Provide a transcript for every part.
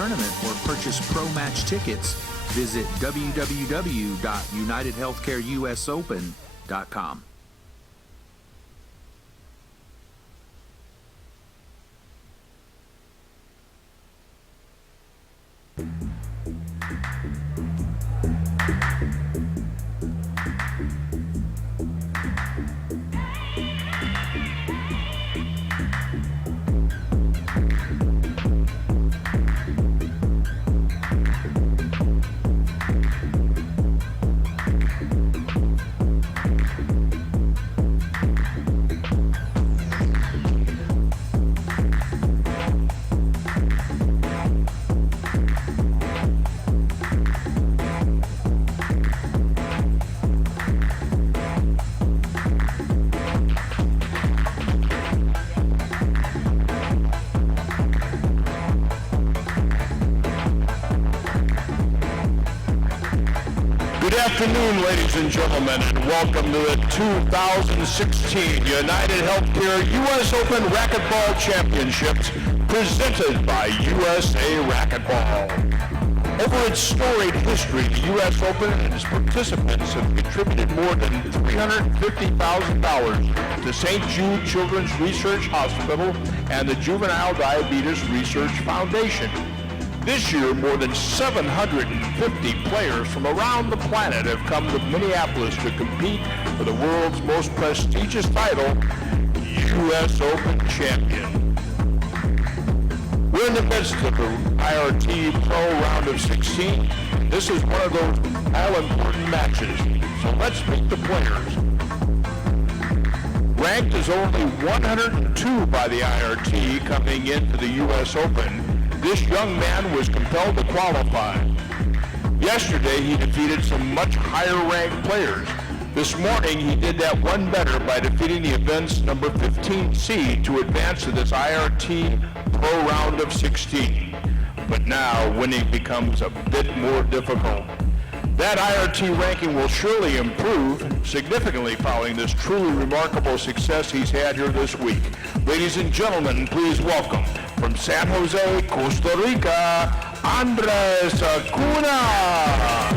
tournament or purchase pro match tickets, visit www.unitedhealthcareusopen.com. Good afternoon, ladies and gentlemen, and welcome to the 2016 United Healthcare U.S. Open Racquetball Championships presented by USA Racquetball. Over its storied history, the U.S. Open and its participants have contributed more than $350,000 to St. Jude Children's Research Hospital and the Juvenile Diabetes Research Foundation. This year, more than 750 players from around the planet have come to Minneapolis to compete for the world's most prestigious title, U.S. Open Champion. We're in the midst of the IRT Pro Round of 16. This is one of those all-important matches, so let's meet the players. Ranked as only 102 by the IRT coming into the U.S. Open, this young man was compelled to qualify. Yesterday, he defeated some much higher-ranked players. This morning, he did that one better by defeating the event's number 15 seed to advance to this IRT Pro Round of 16. But now, winning becomes a bit more difficult. That IRT ranking will surely improve significantly following this truly remarkable success he's had here this week. Ladies and gentlemen, please welcome, from San Jose, Costa Rica, Andres Acuña.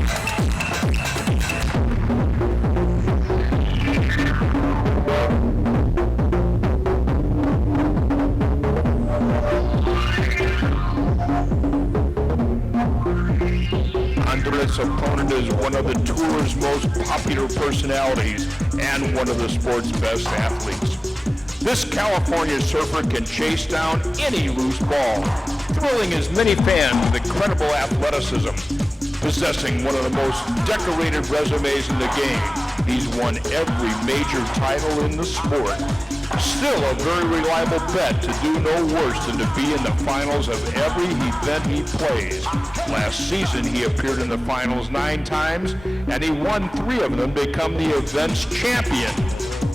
Andres' opponent is one of the tour's most popular personalities and one of the sport's best athletes. This California surfer can chase down any loose ball, thrilling as many fans with incredible athleticism. Possessing one of the most decorated resumes in the game, he's won every major title in the sport. Still a very reliable bet to do no worse than to be in the finals of every event he plays. Last season, he appeared in the finals 9 times, and he won 3 of them to become the event's champion.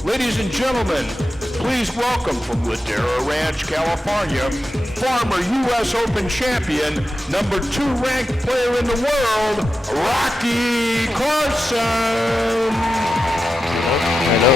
Ladies and gentlemen, please welcome from Ladera Ranch, California, former U.S. Open champion, number 2 ranked player in the world, Rocky Carson. Hello.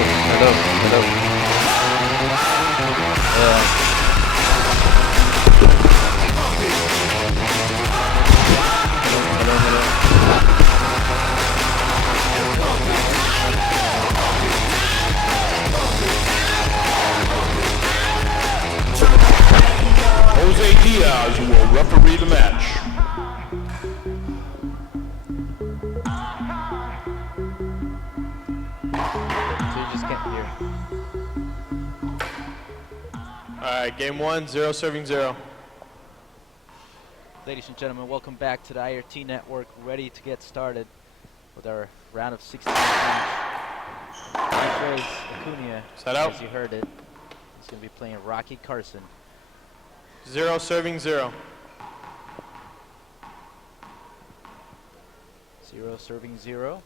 Jose Diaz will referee the match. So you just can't hear. All right, game 1, 0 serving 0. Ladies and gentlemen, welcome back to the IRT Network. Ready to get started with our round of 16 match. Andres Acuña, Set out. as you heard it, is going to be playing Rocky Carson. 0 serving 0. 0 serving 0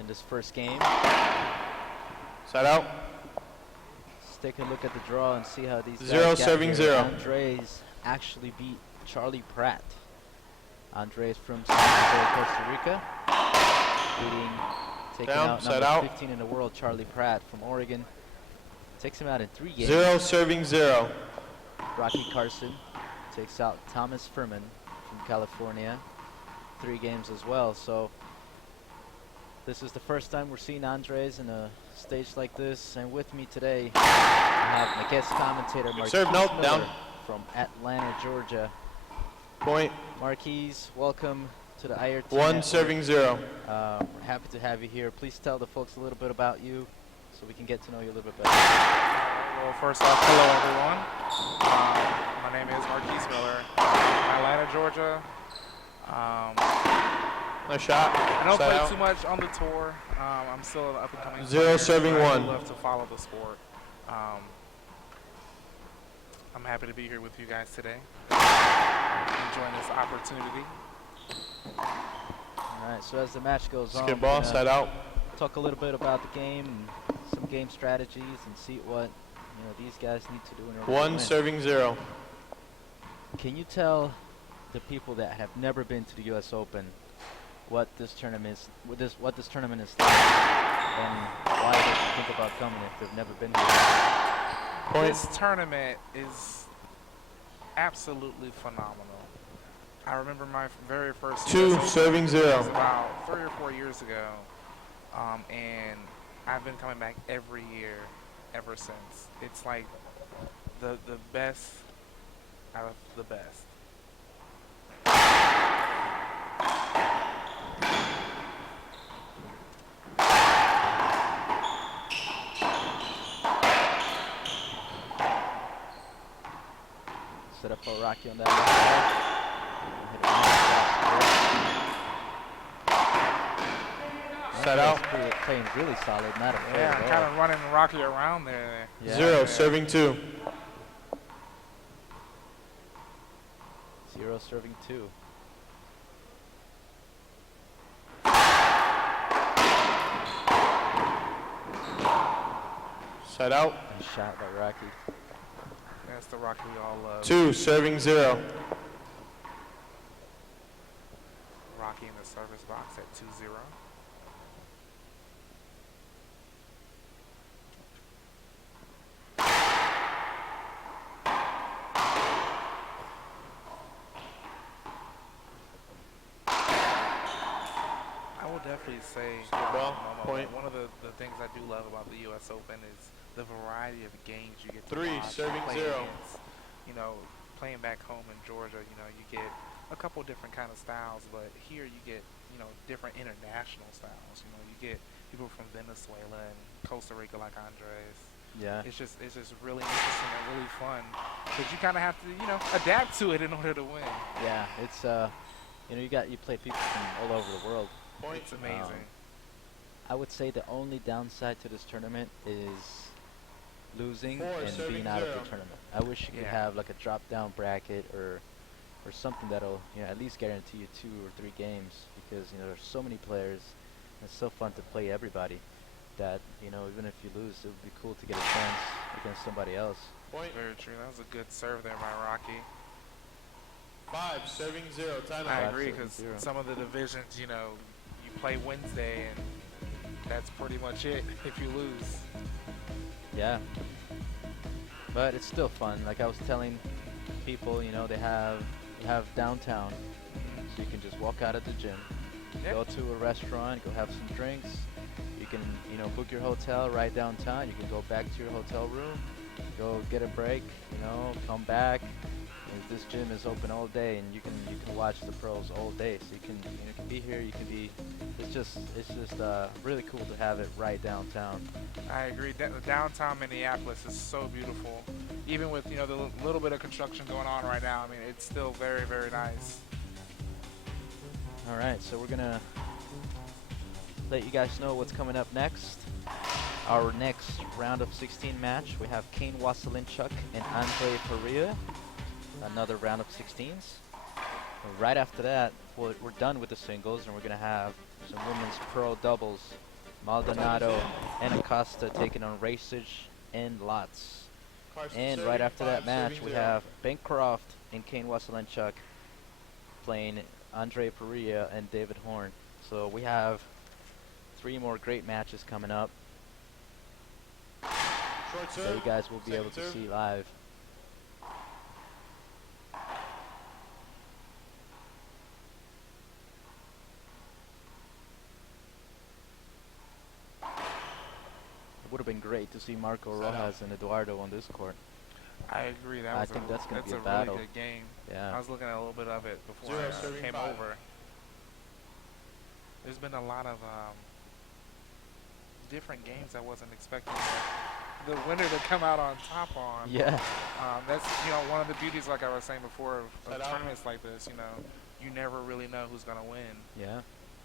in this first game. Set out. Let's take a look at the draw and see how these 0 guys got serving here. 0. Andres actually beat Charlie Pratt. Andres from San Jose, Costa Rica, taking Down, out set number out. 15 in the world, Charlie Pratt from Oregon. Takes him out in 3 games. 0 serving 0. Rocky Carson takes out Thomas Furman from California. 3 games as well. So this is the first time we're seeing Andres in a stage like this. And with me today, I have my guest commentator, Marquise serve, nope, Miller down. from Atlanta, Georgia. Point. Marquise, welcome to the IRT 1 Network. serving 0. We're happy to have you here. Please tell the folks a little bit about you so we can get to know you a little bit better. Well, first off, hello everyone. My name is Marquise Miller, Atlanta, Georgia. Nice shot. I don't Side play out. too much on the tour. I'm still an up-and-coming 0 player, serving but I 1. do love to follow the sport. I'm happy to be here with you guys today. Enjoying this opportunity. All right, so as the match goes on, Skip we're ball, gonna side out. talk a little bit about the game and some game strategies and see what these guys need to do in order to 1 win. serving 0. Can you tell the people that have never been to the U.S. Open what this tournament is, what this tournament is like, and why they should think about coming if they've never been here? Point. This tournament is absolutely phenomenal. I remember my very first 2 US serving was 0. about 3 or 4 years ago, and I've been coming back every year ever since. It's like the best out of the best. Set up for Rocky on that left side. Side out. Playing really solid, not afraid Yeah, at all. kind of running Rocky around there. Yeah. 0 serving 2. 0 serving 2. Side out. Nice shot by Rocky. That's the Rocky we all love. 2 serving 0. Rocky in the service box at 2-0. I will definitely say ball, Momo, point. one of the things I do love about the U.S. Open is the variety of games you get to 3 watch and serving play 0. against. You know, playing back home in Georgia, you get a couple different kind of styles, but here you get, different international styles. You get people from Venezuela and Costa Rica like Andres. Yeah. It's just really interesting and really fun because you kind of have to, adapt to it in order to win. Yeah, it's you play people from all over the world. Point. It's amazing. I would say the only downside to this tournament is losing 4 and serving being out of 0. the tournament. I wish you could Yeah. have like a drop down bracket or something that'll at least guarantee you 2 or 3 games because there's so many players. And it's so fun to play everybody that even if you lose, it would be cool to get a chance against somebody else. Point. Very true. That was a good serve there by Rocky. 5 serving 0. Time I out. agree 5-0. because some of the divisions, you play Wednesday and that's pretty much it if you lose. Yeah. But it's still fun. Like I was telling people, they have downtown, so you can just walk out of the gym, Yeah. go to a restaurant, go have some drinks. You can, book your hotel right downtown. You can go back to your hotel room, go get a break, come back. And this gym is open all day, and you can watch the pros all day. So you can be here. You can be. It's just really cool to have it right downtown. I agree. Downtown Minneapolis is so beautiful. Even with, the little bit of construction going on right now, I mean, it's still very, very nice. All right, so we're gonna let you guys know what's coming up next. Our next round of 16 match, we have Kane Wasylinchuk and Andre Perea. Another round of 16s. Right after that, we're done with the singles, and we're gonna have some women's pro doubles. Maldonado and Acosta taking on Racich and Lotz. Carson And serving right after that 5 match, serving we 0. have Bancroft and Kane Wasylinchuk playing Andre Perea and David Horn. So we have 3 more great matches coming up Short that serve. you guys will be Second able to serve. see live. have been great to see Marco Set Rojas and Eduardo on this court. I agree. That I was think that's gonna be a really battle. good game. Yeah. I was looking at a little bit of it before Zero, I serving came 5. over. There's been a lot of different games I wasn't expecting the winner to come out on top on. Yeah. That's one of the beauties, like I was saying before, of Set out. tournaments like this. You never really know who's gonna win. Yeah.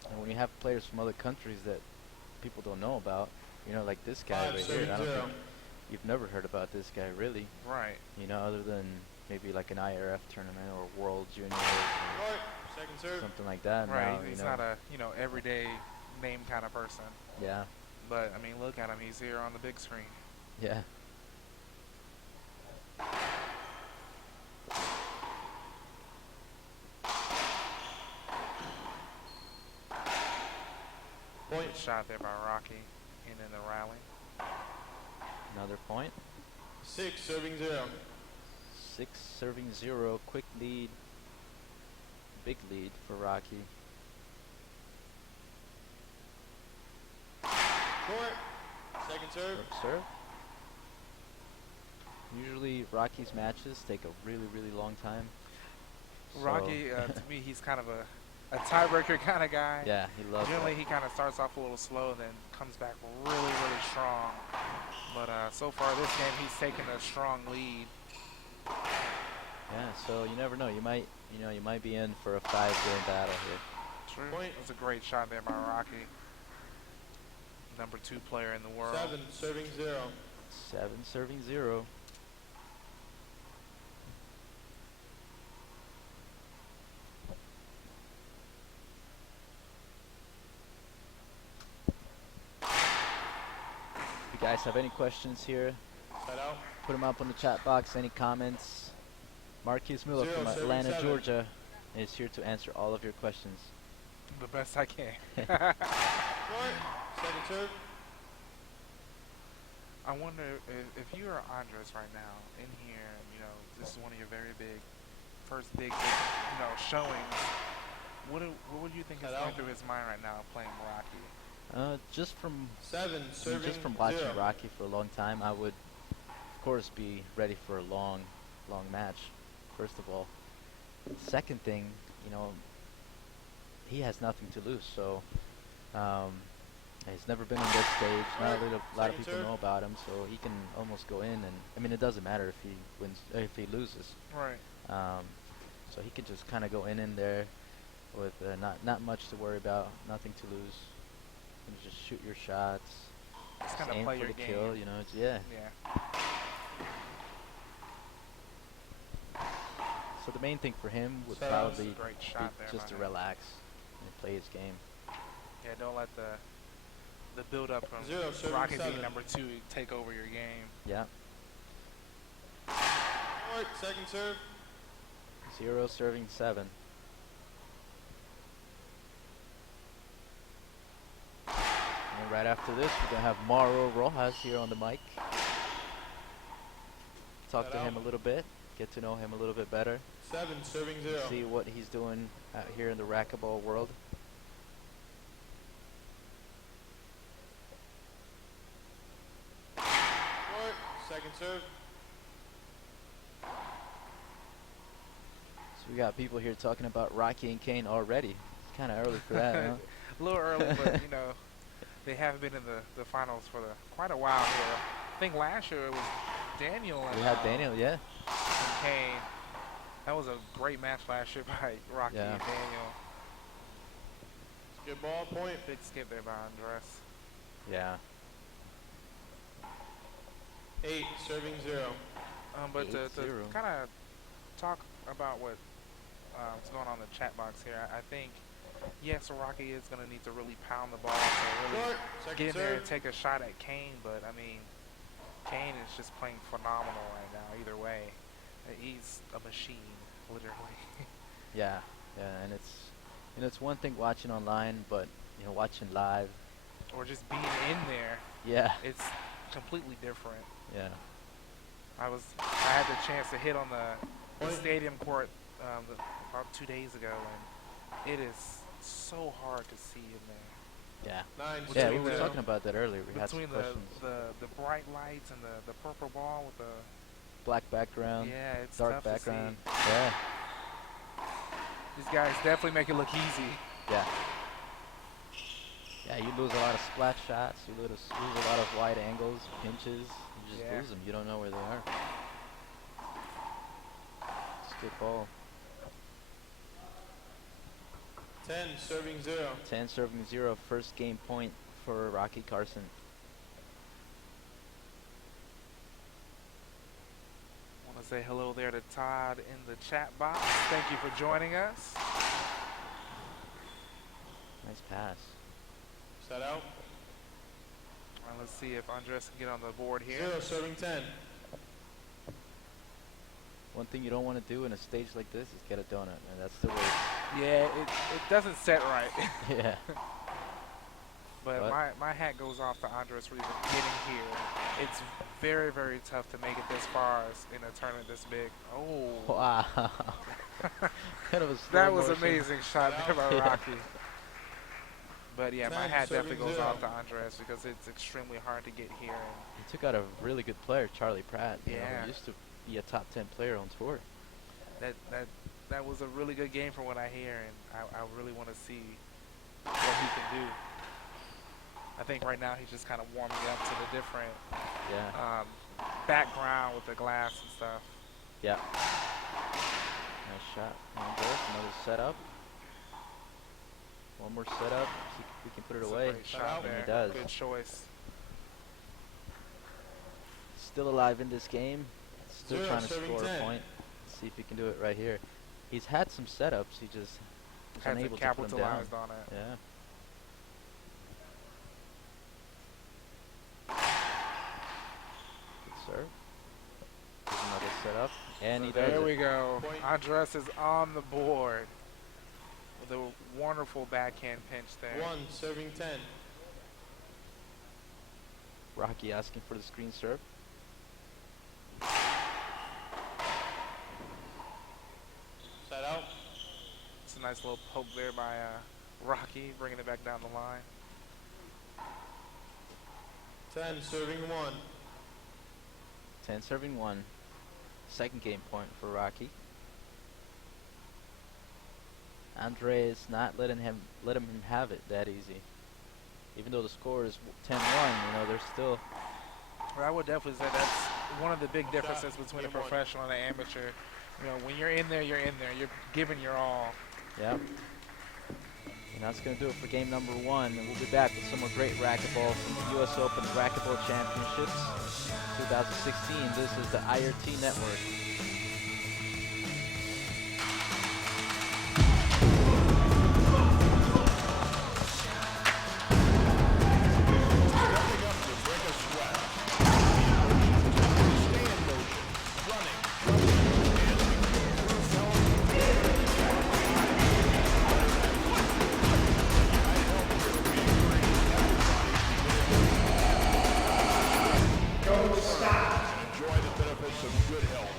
And when you have players from other countries that people don't know about, like this guy 5, right here, serving I don't 0. think you've never heard about this guy really. Right. Other than maybe like an IRF tournament or World Junior or Right. Second serve. something like that. Right. Now, He's not a everyday name kind of person. Yeah. But I mean, look at him. He's here on the big screen. Yeah. Point. Good shot there by Rocky, and in the rally. Another point. 6, serving 0. 6 serving 0. Quick lead. Big lead for Rocky. Court. Second serve. Serve. Usually Rocky's matches take a really, really long time. Rocky, to me, he's kind of a tiebreaker kind of guy. Yeah, he loves Generally, that. he kind of starts off a little slow and then comes back really, really strong. But so far this game, he's taken a strong lead. Yeah, so you never know. You might be in for a 5-game battle here. True. Point. That's a great shot there by Rocky. Number 2 player in the world. 7, serving 0. 7 serving 0. If you guys have any questions here, Set out. put them up in the chat box. Any comments? Marquis Miller 0, from serving Atlanta, 7. Georgia is here to answer all of your questions. The best I can. Court. Second serve. I wonder if you are Andres right now in here, this is one of your very first big showings. What would you think is Set going out. through his mind right now playing Rocky? Just from 7, serving just from watching 0. Rocky for a long time, I would, of course, be ready for a long match. First of all, second thing, he has nothing to lose. So he's never been on this stage. Not a lot of Second people serve. know about him, so he can almost go in and it doesn't matter if he wins, if he loses. Right. So he could just kind of go in there with not much to worry about, nothing to lose. You can just shoot your shots, Just kind aim of play for your the game. kill. Yeah. Yeah. So the main thing for him would So probably That's a great be shot there just by to him. relax and play his game. Yeah, don't let the build up from 0, serving Rocky being 7. number 2 take over your game. Yeah. Court. Second serve. 0 serving 7. And right after this, we're gonna have Mauro Rojas here on the mic. Talk to him a little bit, get to know him a little bit better, 7, serving 0. see what he's doing out here in the racquetball world. Court. Second serve. So we got people here talking about Rocky and Kane already. It's kind of early for that, huh? A little early, but they have been in the finals for quite a while here. I think last year it was Daniel and We had Daniel, yeah. and Kane. That was a great match last year by Rocky Yeah. and Daniel. Good ball. Point. Big skip there by Andres. Yeah. 8, serving 0. But to 8-0. kind of talk about what's going on in the chat box here, I think, yes, Rocky is going to need to really pound the ball to really Court. Second get in there serve. and take a shot at Kane, but I mean, Kane is just playing phenomenal right now either way. He's a machine, literally. Yeah, and it's one thing watching online, but watching live, Or just being in there, yeah, it's completely different. yeah, I had the chance to hit on the Point. stadium court about 2 days ago, and it is so hard to see in there. Yeah. 9, Yeah, we serving were 0. talking about that earlier. We had some Between questions. the bright lights and the purple ball with the Black background, yeah, it's dark tough background. to see. Yeah. These guys definitely make it look easy. Yeah. Yeah, you lose a lot of splat shots. You lose a lot of wide angles, pinches. You just Yeah. lose them. You don't know where they are. It's a good ball. 10, serving 0. 10 serving 0. First game point for Rocky Carson. Want to say hello there to Todd in the chat box. Thank you for joining us. Nice pass. Set out. All right, let's see if Andres can get on the board here. 0, serving 10. One thing you don't want to do in a stage like this is get a donut, and that's the way. Yeah, it doesn't set right. Yeah. But But- my hat goes off to Andres for even getting here. It's very, very tough to make it this far in a tournament this big. Oh, Wow. Kind of a slow that was motion. amazing shot there by Yeah. Rocky. But yeah, my 10, hat serving definitely goes 0. off to Andres because it's extremely hard to get here. And He took out a really good player, Charlie Pratt. You know, Yeah. who used to be a top 10 player on tour. that was a really good game from what I hear, and I really want to see what he can do. I think right now he's just kind of warming up to the different Yeah. background with the glass and stuff. Yeah. Nice shot. Another setup. One more setup. See if we can put it It's a away. great shot out. there. And he does. Good choice. Still alive in this game. Still 0, trying to serving score a 10. point. See if he can do it right here. He's had some setups. He just was Hasn't unable to put them down. capitalized on it. Yeah. Good serve. There's another setup. And he does There it. we go. Point. Andres is on the board with a wonderful backhand pinch there. 1, serving 10. Rocky asking for the screen serve. Set out. It's a nice little poke there by Rocky, bringing it back down the line. 10, serving 1. 10 serving 1. Second game point for Rocky. Andre is not letting him have it that easy. Even though the score is 10-1, you know, there's still. Well, I would definitely say that's one of the big differences between a professional and an amateur. You know, when you're in there, you're in there. You're giving your all. Yeah. And that's going to do it for game number 1. And we'll be back with some more great racquetball from the U.S. Open Racquetball Championships 2016. This is the IRT Network. Enjoy the benefits of good health.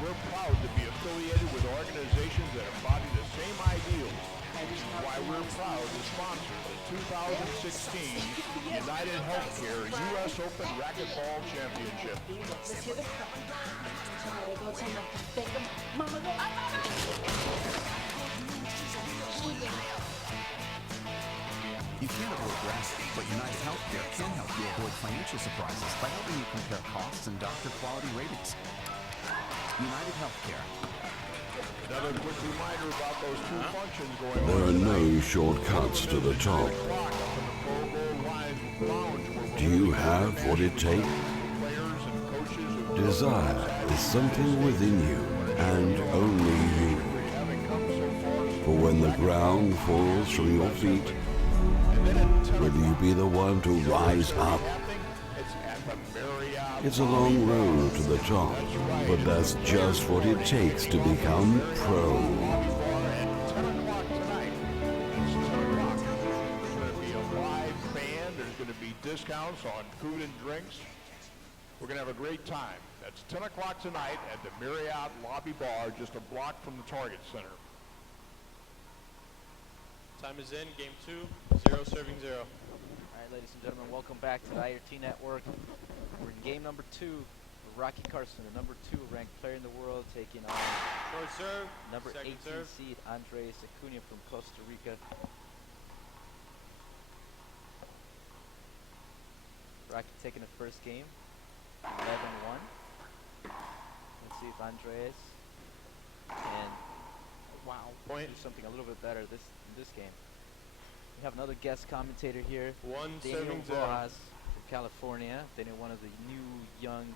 We're proud to be affiliated with organizations that embody the same ideals. This is why we're proud to sponsor the 2016 United Healthcare U.S. Open Racquetball Championship. You can't avoid wrestling, but United Healthcare can help you avoid financial surprises by helping you compare costs and doctor quality ratings. United Healthcare. Another quick reminder about those two functions going on. There are no shortcuts to the top. Do you have what it takes? Desire is something within you, and only you. For when the ground falls from your feet, will you be the one to rise up? It's a long road to the top, but that's just what it takes to become pro. There's going to be discounts on food and drinks. We're going to have a great time. That's 10 o'clock tonight at the Marriott Lobby Bar, just a block from the Target Center. Time is in. Game 2. 0 serving 0. All right, ladies and gentlemen, welcome back to the IRT Network. We're in game number 2. Rocky Carson, the number 2 ranked player in the world, taking on Short serve. number 18 Second serve. seed Andres Acuña from Costa Rica. Rocky taking the first game, 11-1. Let's see if Andres can Point. do something a little bit better in this game. We have another guest commentator here, 1 Daniel serving 0. Rojas from California. Daniel, one of the new, young,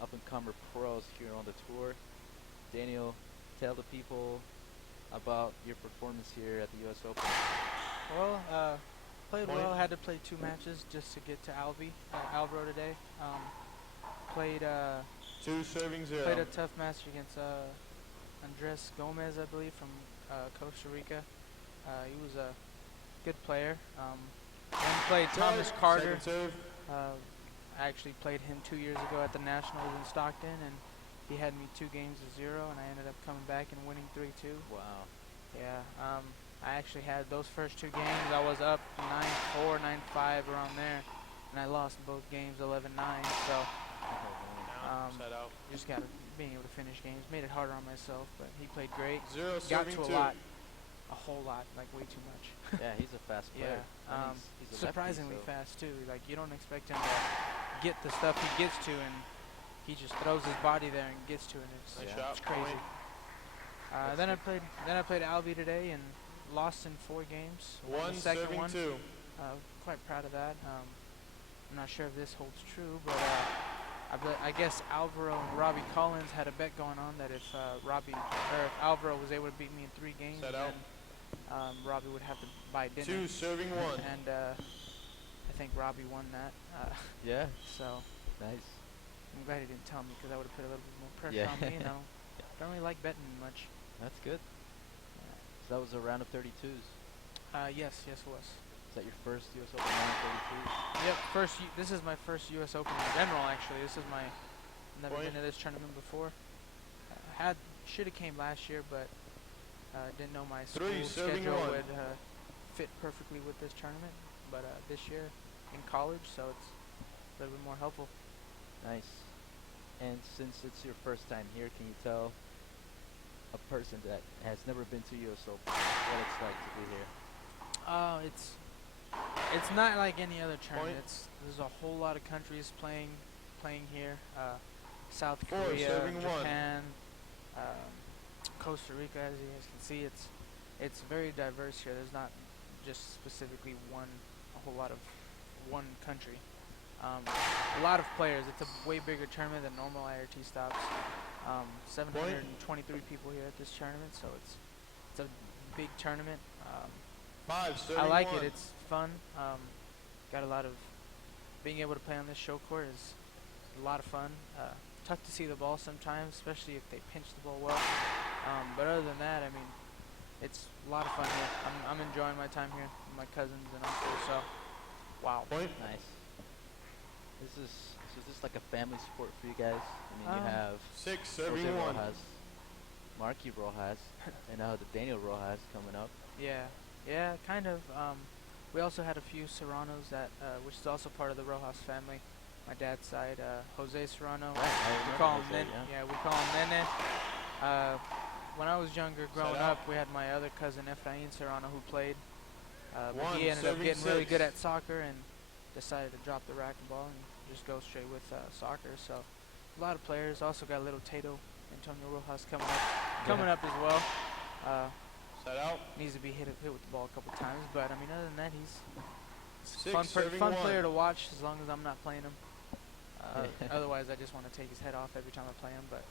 up-and-comer pros here on the tour. Daniel, tell the people about your performance here at the U.S. Open. Well, played Point. well. Had to play 2 matches just to get to Alvaro today. Played 2 serving 0. played a tough match against Andres Gomez, I believe, from Costa Rica. He was a good player. Then played Thomas Serve. Carter. Second serve. I actually played him 2 years ago at the Nationals in Stockton, and he had me 2 games to 0, and I ended up coming back and winning 3-2. Wow. Yeah, I actually had those first 2 games. I was up 9-4, 9-5 around there, and I lost both games 11-9. So Down. Set out. just got being able to finish games made it harder on myself. But he played great. 0 Got serving to 2. a whole lot, like way too much. Yeah, he's a fast player. Yeah, And he's a lefty, surprisingly so- fast too. Like you don't expect him to get the stuff he gets to, and he just throws his body there and gets to it. It's, Nice Yeah. shot. it's crazy. Point. Then I played Albie today and lost in 4 games. Won 1 the second serving one. 2. Quite proud of that. I'm not sure if this holds true, but I guess Alvaro and Robbie Collins had a bet going on that if if Alvaro was able to beat me in 3 games, Set then out. Robbie would have to buy dinner. 2 serving 1. And I think Robbie won that. Yeah, So nice. I'm glad he didn't tell me because that would have put a little bit more pressure Yeah. on me. You know, don't really like betting much. That's good. So that was a round of 32s. Yes, it was. Is that your first U.S. Open round of 32s? Yep, this is my first U.S. Open in general. Actually, this is my never Point. been to this tournament before. Should have came last year, but didn't know my school 3 serving schedule 1. would fit perfectly with this tournament. But this year in college, so it's a little bit more helpful. Nice. And since it's your first time here, can you tell a person that has never been to U.S. Open what it's like to be here? It's not like any other tournament. Point. There's a whole lot of countries playing here. South 4 Korea, serving 1. Japan, Costa Rica. As you guys can see, it's very diverse here. There's not just specifically a whole lot of one country. A lot of players. It's a way bigger tournament than normal IRT stops. 723 people here at this tournament, so it's a big tournament. 5 serving I like 1. it. It's fun. Got a lot of being able to play on this show court is a lot of fun. Tough to see the ball sometimes, especially if they pinch the ball well. But other than that, I mean, it's a lot of fun here. I'm enjoying my time here with my cousins and uncles. So, wow. Point. Nice. Is this like a family sport for you guys? I mean, you have 6 Jose serving 1. Rojas, Marky Rojas, and now the Daniel Rojas coming up. Yeah, kind of. We also had a few Serranos which is also part of the Rojas family. My dad's side, Jose Serrano. Right, I We remember call him Jose, Nene. yeah. We call him Nene. When I was younger, growing out. up, we had my other cousin Efrain Serrano who played. But 1 he ended up serving getting really 6. good at soccer and decided to drop the racquetball and just go straight with soccer. So a lot of players. Also got little Tato Antonio Rojas coming up as well. Set out. Needs to be hit with the ball a couple times, but I mean, other than that, he's 6 serving fun 1. player to watch as long as I'm not playing him. Otherwise, I just want to take his head off every time I play him. But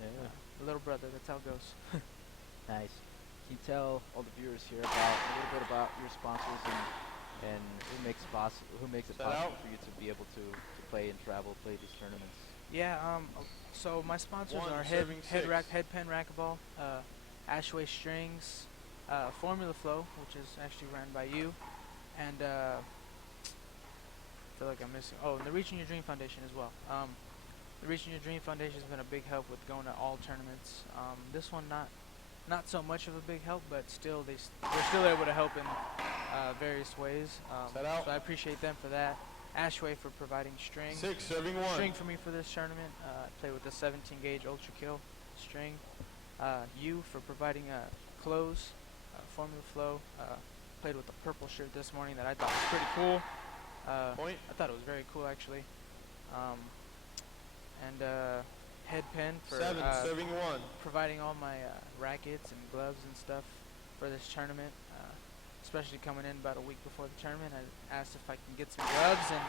Yeah. the little brother, that's how it goes. Nice. Can you tell all the viewers here about a little bit about your sponsors and who makes it Set possible out. for you to be able to play and travel, play these tournaments? Yeah. So my sponsors 1 are serving 6. Head Pen Racquetball, Ashway Strings, Formula Flow, which is actually run by you, and I feel like I'm missing. Oh, and the Reaching Your Dream Foundation as well. The Reaching Your Dream Foundation has been a big help with going to all tournaments. This one not not so much of a big help, but still they're still able to help in various ways. Set out. So I appreciate them for that. Ashway for providing string. 6, serving 1. String for me for this tournament. I play with the 17 gauge Ultra Kill string. U for providing clothes, Formula Flow. Played with the purple shirt this morning that I thought was pretty cool. Point. I thought it was very cool actually. And head pen for 7, serving 1. providing all my rackets and gloves and stuff for this tournament. Especially coming in about a week before the tournament, I asked if I can get some gloves, and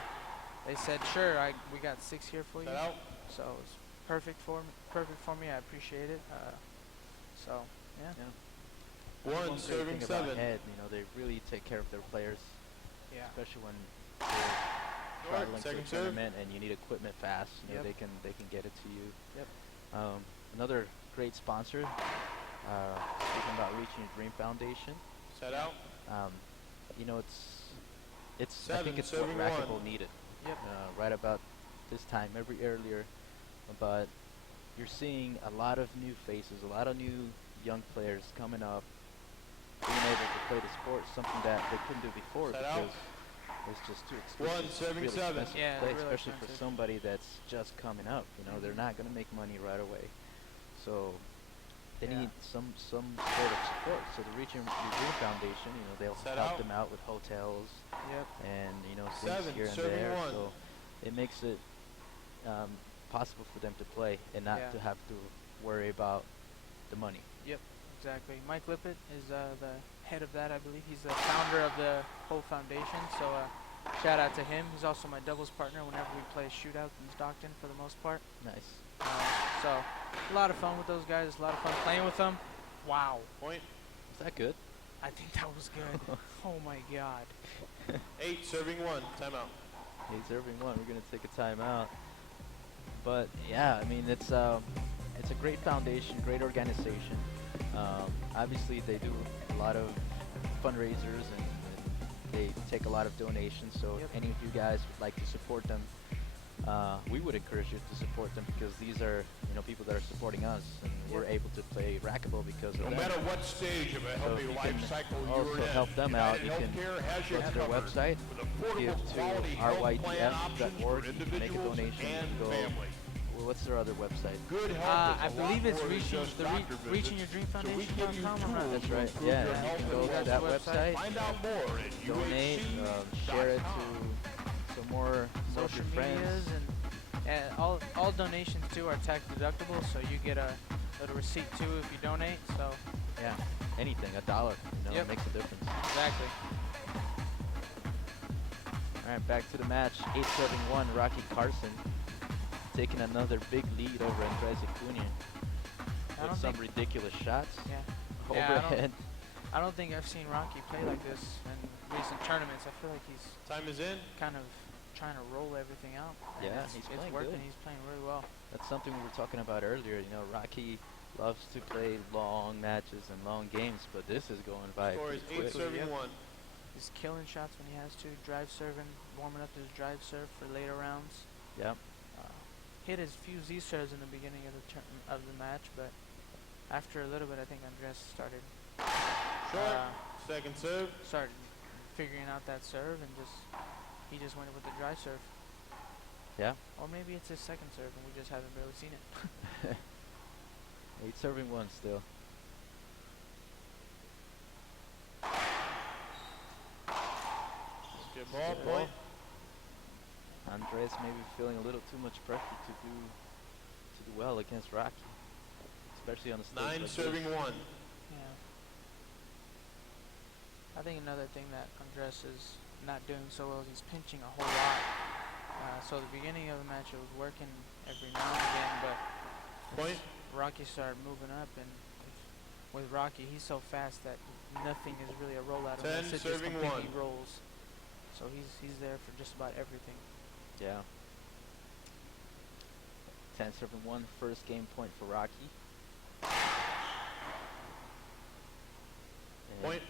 they said sure. We got 6 here for you. Set out. So it was perfect for me. I appreciate it. So yeah. One 1, great serving thing about 7. Head, they really take care of their players, Yeah. especially when they're traveling to a second serve. tournament and you need equipment fast. Yep. They can get it to you. Yep. Another great sponsor. Speaking about Reaching Your Dream Foundation. Set out. It's I 7, think it's what serving racquetball 1. needed. Yep. Right about this time, every earlier, but you're seeing a lot of new faces, a lot of new young players coming up, being able to play the sport, something that they couldn't do before Set out. because it's just too expensive. 1, It's serving really 7. expensive to Yeah, play, really especially for expensive. somebody that's just coming up. They're not going to make money right away, so they Yeah. need some sort of support. So the Reaching Your Dream Foundation, they'll Set help out. them out with hotels Yep. and things 7, here and serving there. 1. So it makes it possible for them to play and not Yeah. to have to worry about the money. Yep. Exactly. Mike Lippett is the head of that, I believe. He's the founder of the whole foundation. So shout out to him. He's also my doubles partner whenever we play shootout in Stockton for the most part. Nice. So a lot of fun with those guys. A lot of fun playing with them. Wow. Point. Is that good? I think that was good. Oh my God. 8, serving 1. Timeout. Hey, serving one. We're gonna take a timeout. But yeah, I mean it's a great foundation, great organization. Obviously, they do a lot of fundraisers and they take a lot of donations. So Yep. if any of you guys would like to support them, we would encourage you to support them because these are people that are supporting us, and we're able to play racquetball because No of them. matter what stage of a So healthy if you life can cycle also you're in, help them out, you United can Healthcare has go you to their covered website, with affordable, give to quality health plan options for rydf.org, you can make a individuals donation, you and can go. families. Well, what's their other website? Good health is I a lot believe it's more than reaching just the doctor visits, Reaching Your Dream so we give you Foundation.com. I'm not tools That's to right. improve Yeah, your you health can and go to wellness. that website. website, Find out more at donate, share it to some more of Social your friends. medias and all donations too are tax deductible, so you get a little receipt too if you donate. So Yeah, anything, $1, Yep. makes a difference. exactly. All right, back to the match. 8-7-1, Rocky Carson taking another big lead over Andres Acuña I with don't some think. ridiculous shots Yeah. Yeah, overhead. I don't think I've seen Rocky play like this in recent tournaments. I feel like he's Time is in. kind of trying to roll everything out. and Yeah, it's, he's it's playing working. good. He's playing really well. That's something we were talking about earlier. Rocky loves to play long matches and long games, but this is going by Score is pretty 8, quick. serving Yep. 1. He's killing shots when he has to. Drive serving, warming up his drive serve for later rounds. Yep. Hit his few Z serves in the beginning of the match, but after a little bit, I think Andres started Short. Second serve. started figuring out that serve and he just went with the drive serve. Yeah. Or maybe it's his second serve and we just haven't barely seen it. 8-7-1 still. Good ball. Good Point. Andres maybe feeling a little too much pressure to do well against Rocky, especially on the stage 9, like this. serving 1. Yeah. I think another thing that Andres is not doing so well is he's pinching a whole lot. So the beginning of the match it was working every now and again, but Point. Rocky started moving up, and with Rocky he's so fast that nothing is really a rollout 10, unless it just serving completely 1. rolls. So he's there for just about everything. Yeah. 10-7-1, first game point for Rocky. And Point.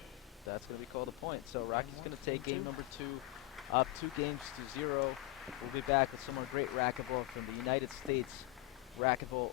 that's going to be called a point. So Rocky's one, going to take game game two. number 2, up 2-0. We'll be back with some more great racquetball from the United States Racquetball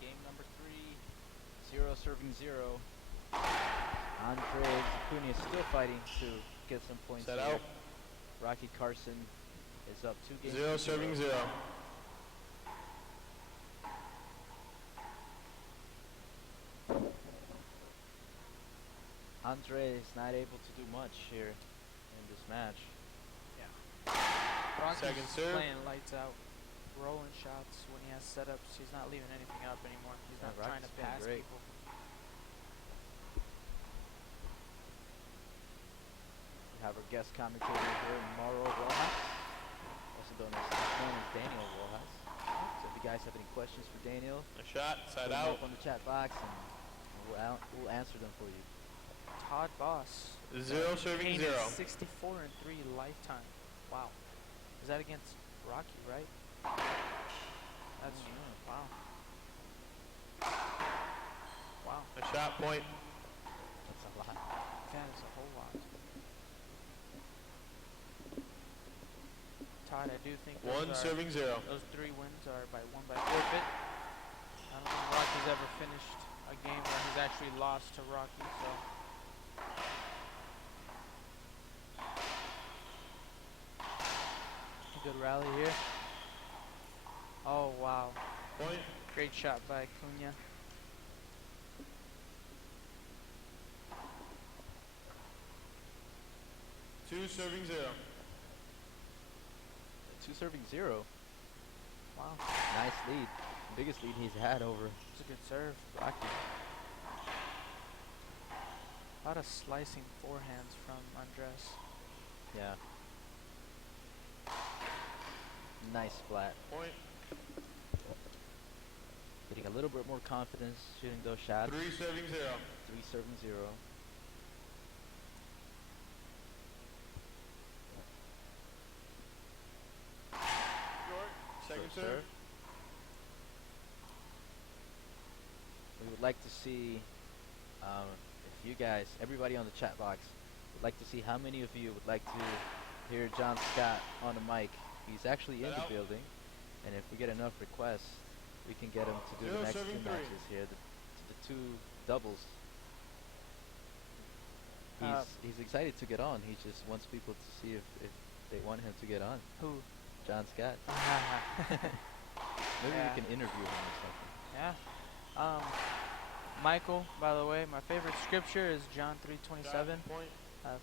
Game number 3, 0 serving 0. Andres Acuña is still fighting to get some points Set here. out. Rocky Carson is up 2 games. 0 to serving 0. 0. Andre is not able to do much here in this match. Rocky's Second serve. playing lights out, rolling shots when he has setups. He's not leaving anything up anymore. He's Yeah, not trying to Rocky's playing pass great. people. We have our guest commentator here, Mauro Rojas, also known as Daniel Rojas. So if you guys have any questions for Daniel, A shot. put Side them out. up on the chat box and we'll answer them for you. Todd Boss. 0 serving Kane 0. is 64 and 3 lifetime. Wow. Is that against Rocky, right? That's wow. Wow. A shot point. That's a lot. That is a whole lot. Todd, I do think 1 serving 0. those 3 wins are by forfeit. I don't think Rocky's ever finished a game where he's actually lost to Rocky, so. Good rally here. Oh, wow. Point. Great shot by Acuña. Two serving 0. 2 serving 0. Wow. Nice lead. Biggest lead he's had over It's a good serve. Rocky. A lot of slicing forehands from Andres. Yeah. Nice flat. Point. Getting a little bit more confidence shooting those shots. 3 serving 0. 3 serving 0. Short. Second Short serve. We would like to see if you guys, everybody on the chat box, would like to see how many of you would like to hear John Scott on the mic. He's actually in the building, and if we get enough requests, we can get him to do the next 2 matches here, the 2 doubles. He's excited to get on. He just wants people to see if they want him to get on. Who? John Scott. Maybe Yeah. we can interview him or something. Yeah. Michael, by the way, my favorite scripture is John 3:27. Point.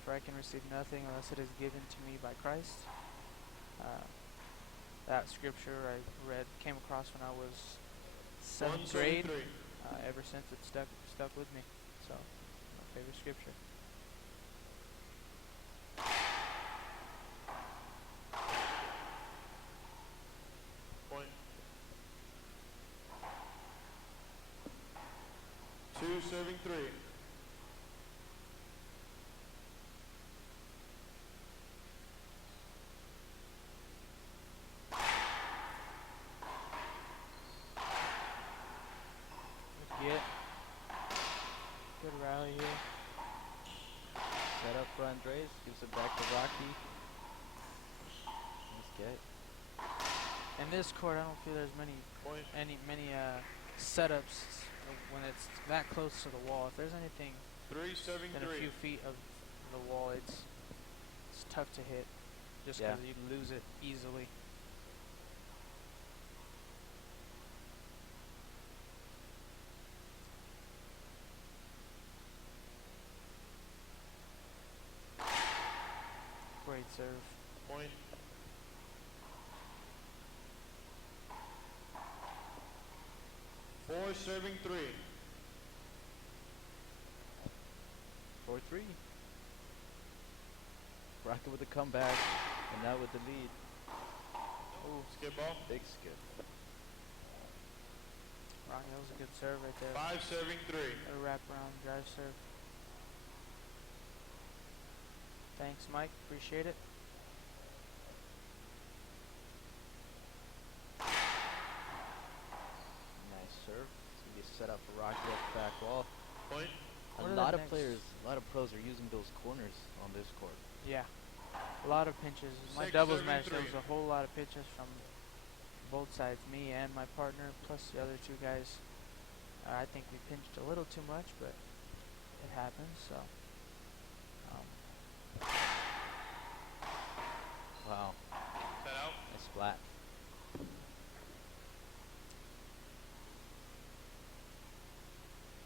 For I can receive nothing unless it is given to me by Christ. That scripture I came across when I was 7th grade. 1 serving 3. Ever since it stuck with me. So, my favorite scripture. Point. 2 serving 3. Good get. Good rally here. Set up for Andres, gives it back to Rocky. Nice get. In this court, I don't feel there's many Point. setups when it's that close to the wall. If there's anything 3 serving within a 3. few feet of the wall, it's tough to hit, just Yeah. because you lose it easily. Great serve. Point. 4 serving 3. 4-3. Rocky with the comeback, and now with the lead. Ooh, skip ball. Big skip. Rocky, that was a good serve right there. 5 serving 3. A wrap around drive serve. Thanks, Mike. Appreciate it. Nice serve. It's gonna be a setup for Rocky at the back wall. Point. A What are lot the of next- players, a lot of pros are using those corners on this court. Yeah. A lot of pinches. My 6 doubles serving match, there 3. was a whole lot of pitches from both sides, me and my partner, plus the other two guys. I think we pinched a little too much, but it happens. So, Wow. Set out. Nice flat.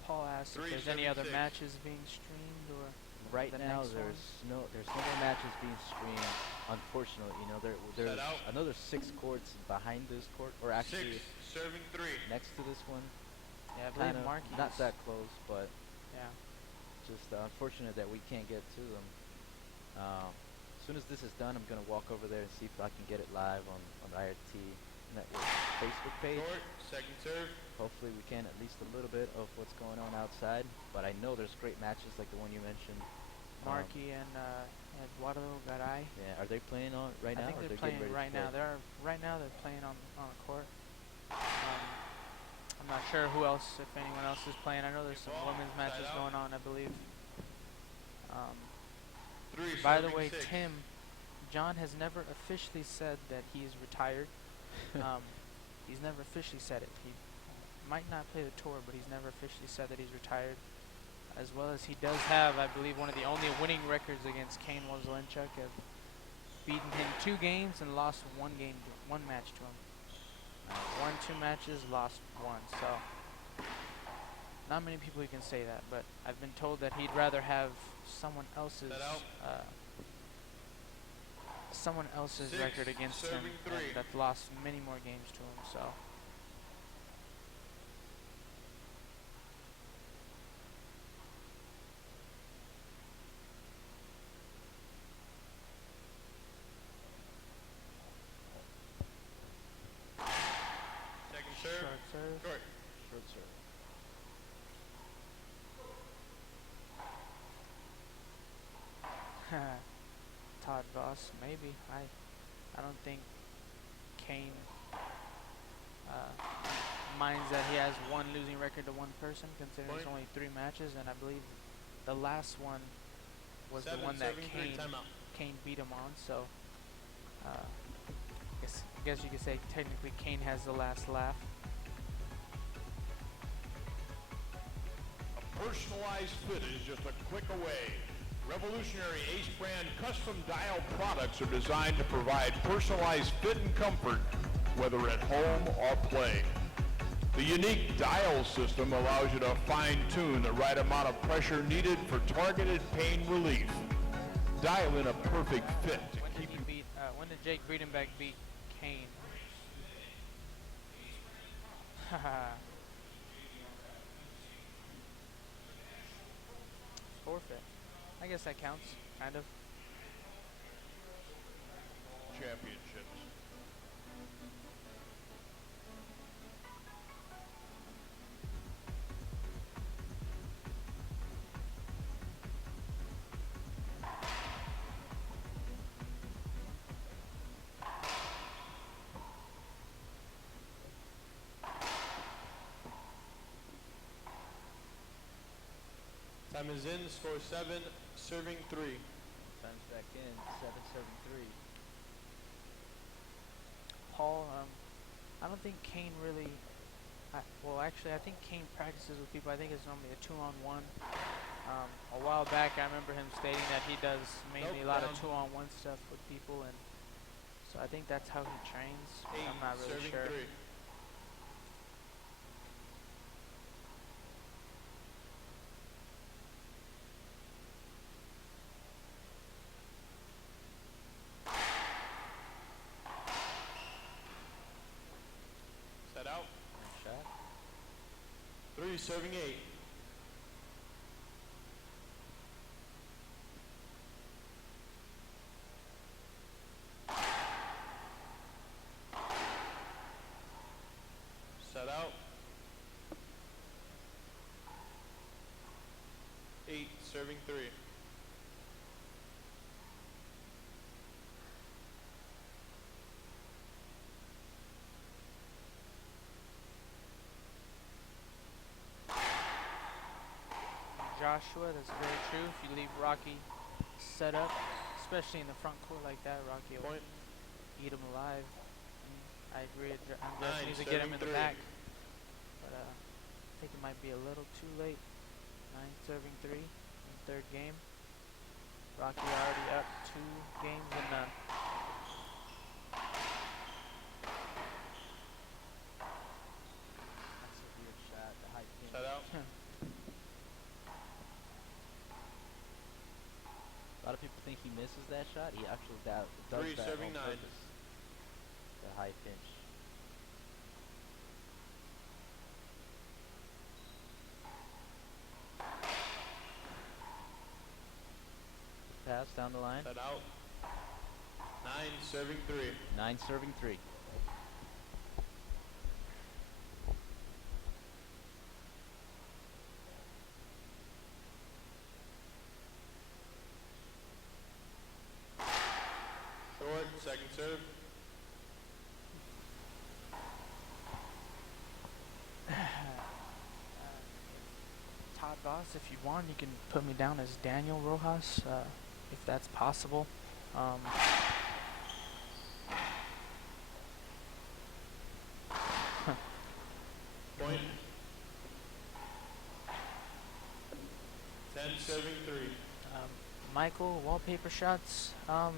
Paul asked if there's any other 376. matches being streamed or Right the now, next one? there's no more matches being streamed. Unfortunately, you know, there's out. another 6 courts behind this court, or actually 6, serving 3. next to this one. Yeah, I believe Kinda, Marky's. not that close, but Yeah. just unfortunate that we can't get to them. As soon as this is done, I'm gonna walk over there and see if I can get it live on IRT Network Facebook page. Short, second serve. Hopefully we can, at least a little bit of what's going on outside. But I know there's great matches like the one you mentioned. Marky and Eduardo Garay. Yeah, are they playing on right now? I think or they're getting playing ready to right now. play? Right now they're playing on the court. I'm not sure who else, if anyone else is playing. I know there's some Ball, women's side matches out. going on, I believe. 3, By the serving way, 6. Tim, John has never officially said that he is retired. He's never officially said it. He might not play the tour, but he's never officially said that he's retired. As well as he does have, I believe, one of the only winning records against Kane Wozlenchuk. Have beaten him 2 games and lost 1 match to him. Won 2 matches, lost 1. So not many people can say that, but I've been told that he'd rather have someone else's Set out. Six, record against him serving 3. that's lost many more games to him. So. Second serve. Short serve. Short. Short serve. Todd Voss, maybe. I don't think Kane minds that he has one losing record to one person, considering it's Point. only 3 matches, and I believe the last one was 7, the one that serving 3, timeout. Kane beat him on. So I guess you could say technically Kane has the last laugh. A personalized fit is just a click away. Revolutionary Ace brand custom dial products are designed to provide personalized fit and comfort, whether at home or play. The unique dial system allows you to fine-tune the right amount of pressure needed for targeted pain relief. Dial in a perfect fit to When keep did he beat? When did Jake Friedenbeck beat Kane? Forfeit. I guess that counts, kind of. championships. Time is in. Score 7, serving 3. Time's back in. 7-7-3. Paul, I don't think Kane really. Well, actually, I think Kane practices with people. I think it's normally a 2-on-1. A while back, I remember him stating that he does mainly Nope, a lot down. of 2-on-1 stuff with people, and so I think that's how he trains. 8, I'm not really serving sure. 3. Set out. Nice shot. 3, serving 8. Set out. 8, serving 3. Joshua, that's very true. If you leave Rocky set up, especially in the front court like that, Rocky will Point. eat him alive. I agree. Andres needs to get him in the back. But I think it might be a little too late. 9 serving 3 in third game. Rocky already up 2 games and none. That's a weird shot. The high pin. Shut out. A lot of people think he misses that shot. He actually does Three that serving on 9. purpose. The high pinch. Pass down the line. Shut out. 9 serving 3. 9 serving 3. Short, second serve. Todd Voss, if you want, you can put me down as Daniel Rojas, if that's possible. Point. 10 serving 3. Michael, wallpaper shots. I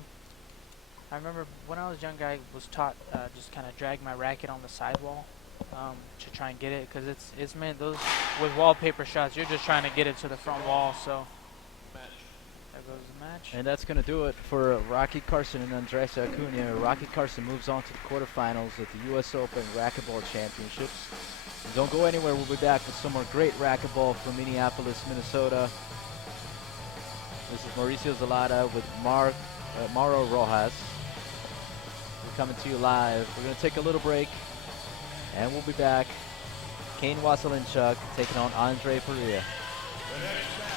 remember when I was young, I was taught just kind of drag my racket on the sidewall to try and get it, because it's meant those with wallpaper shots, you're just trying to get it to the front wall. So Match. there goes the match. And that's going to do it for Rocky Carson and Andres Acuña. Rocky Carson moves on to the quarterfinals at the U.S. Open Racquetball Championships. Don't go anywhere. We'll be back with some more great racquetball from Minneapolis, Minnesota. This is Mauricio Zelada with Mauro Rojas. We're coming to you live. We're going to take a little break, and we'll be back. Kane Waselinchuk taking on Andre Perea. The next match